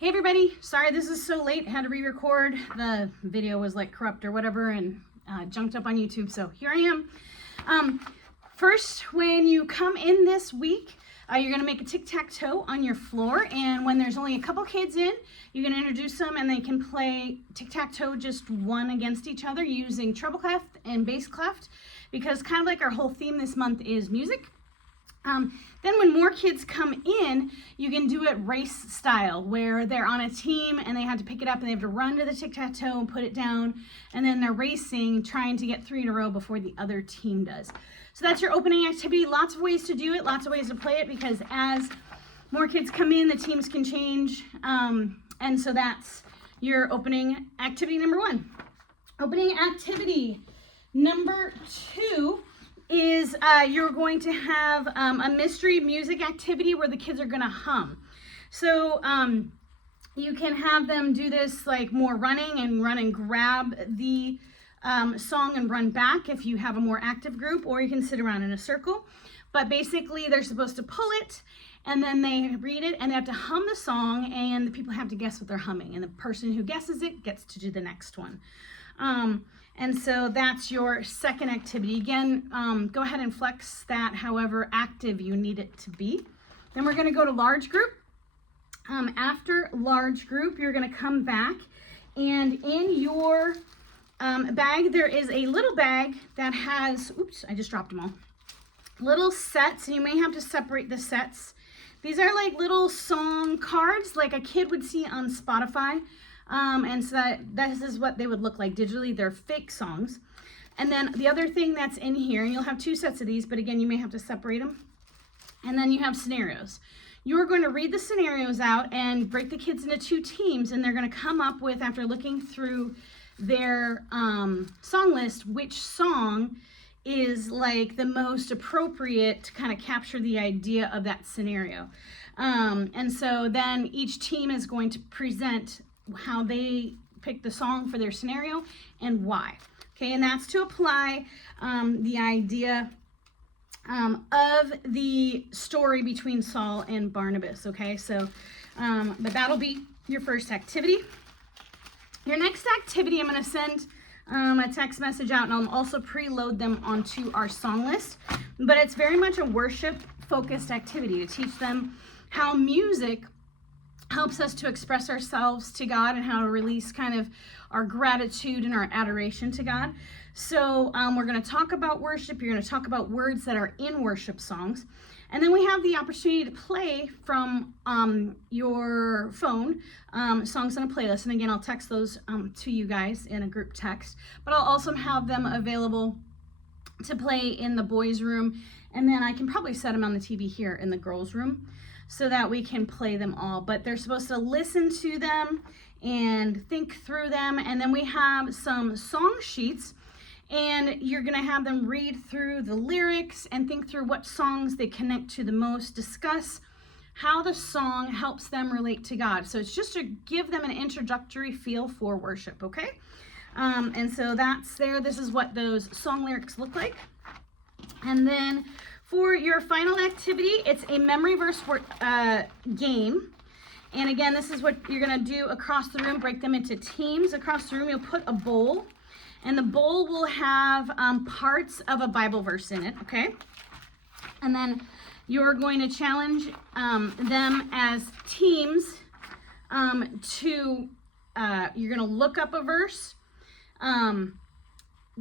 Hey everybody, sorry this is so late, had to re-record. The video was like corrupt or whatever and junked up on YouTube, so here I am. First, when you come in this week, you're gonna make a tic-tac-toe on your floor, and when there's only a couple kids in, you're gonna introduce them and they can play tic-tac-toe just one against each other using treble clef and bass clef, because kind of like our whole theme this month is music. Then when more kids come in, you can do it race style, where they're on a team and they have to pick it up and they have to run to the tic-tac-toe and put it down, and then they're racing, trying to get 3 in a row before the other team does. So that's your opening activity. Lots of ways to do it, lots of ways to play it, because as more kids come in, the teams can change. And so that's your opening activity number 1. Opening activity number 2 is you're going to have a mystery music activity where the kids are going to hum. So you can have them do this like more running and run and grab the song and run back if you have a more active group, or you can sit around in a circle. But basically they're supposed to pull it and then they read it and they have to hum the song, and the people have to guess what they're humming, and the person who guesses it gets to do the next one. And so that's your second activity. Again, go ahead and flex that however active you need it to be. Then we're gonna go to large group. After large group, you're gonna come back, and in your bag, there is a little bag that has, oops, I just dropped them all. Little sets, and you may have to separate the sets. These are like little song cards like a kid would see on Spotify. And so this is what they would look like digitally. They're fake songs. And then the other thing that's in here, and you'll have 2 sets of these, but again, you may have to separate them. And then you have scenarios. You're going to read the scenarios out and break the kids into 2 teams, and they're going to come up with, after looking through their song list, which song is like the most appropriate to kind of capture the idea of that scenario. And so then each team is going to present how they pick the song for their scenario and why. Okay, and that's to apply the idea of the story between Saul and Barnabas. Okay, so but that'll be your first activity. Your next activity, I'm going to send a text message out, and I'll also preload them onto our song list, but it's very much a worship focused activity to teach them how music helps us to express ourselves to God and how to release kind of our gratitude and our adoration to God. So we're going to talk about worship. You're going to talk about words that are in worship songs. And then we have the opportunity to play from your phone songs on a playlist. And again, I'll text those to you guys in a group text. But I'll also have them available to play in the boys' room. And then I can probably set them on the TV here in the girls' room, so that we can play them all. But they're supposed to listen to them and think through them. And then we have some song sheets, and you're gonna have them read through the lyrics and think through what songs they connect to the most, discuss how the song helps them relate to God. So it's just to give them an introductory feel for worship, okay? And so that's there. This is what those song lyrics look like. And then for your final activity, it's a memory verse game. And again, this is what you're going to do across the room. Break them into teams. Across the room, you'll put a bowl. And the bowl will have parts of a Bible verse in it, okay? And then you're going to challenge them as teams you're going to look up a verse,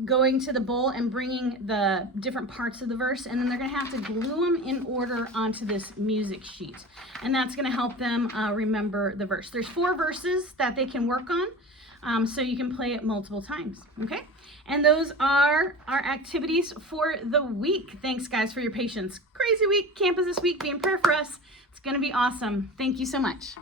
going to the bowl and bringing the different parts of the verse, and then they're going to have to glue them in order onto this music sheet, and that's going to help them remember the verse. There's 4 verses that they can work on, so you can play it multiple times. Okay, and those are our activities for the week. Thanks guys for your patience. Crazy week. Campus this week. Be in prayer for us. It's going to be awesome. Thank you so much.